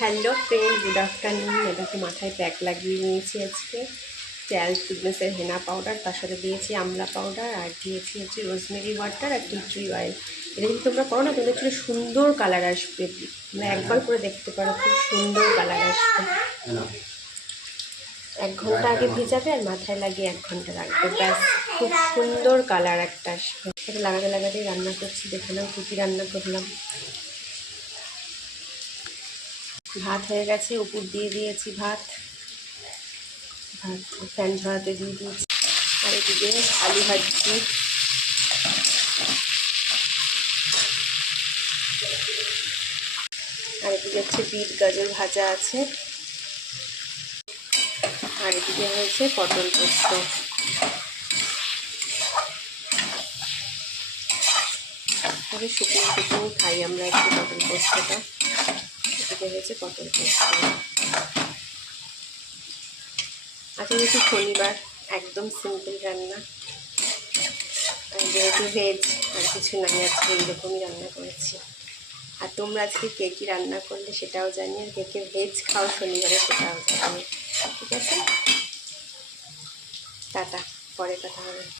Hello friend, good afternoon. এটাকে মাথায় pack লাগিয়ে নিয়েছি আজকে। চ্যাল ফিটনেসের হেনা পাউডার, তার সাথে দিয়েছি আমলা পাউডার, আর দিয়েছি হচ্ছে রোজমেরি ওয়াটার আর টি ট্রি অয়েল। এটা যদি তোমরা করো না, তোমাদের চুলে সুন্দর কালার আসবে। তোমরা একবার করে দেখতে পারো, খুব সুন্দর কালার আসবে। 1 ঘন্টা আগে ভিজাবে আর মাথায় লাগিয়ে 1 ঘন্টা রাখবে, ব্যাস খুব সুন্দর কালার একটা আসবে। এটা লাগাতে লাগাতেই রান্না করছি, দেখে নাও কী কী রান্না করলাম। ভাত হয়ে গেছে, উপর দিয়ে দিয়েছি ভাত ফ্যান ঝরাতে দিয়ে দিয়েছি। আর এদিকে আলু ভাজছি। আর এদিকে হচ্ছে বিট গাজর ভাজা আছে। আর এদিকে হয়েছে পটল পোস্ত। তবে শুকনো শুকনো খাই আমরা একটু পটল পোস্তটা। এদিকে হয়েছে পটল পোস্ত। আজকে যেহেতু শনিবার, একদম সিম্পল রান্না। আর যেহেতু ভেজ, আর কিছু নাই, আজকে এইরকমই রান্না করেছি। আর তোমরা আজকে কে কী রান্না করলে সেটাও জানি, আর কে কে ভেজ খাও শনিবারে সেটাও জানি। ঠিক আছে, টাটা, পরে কথা হবে।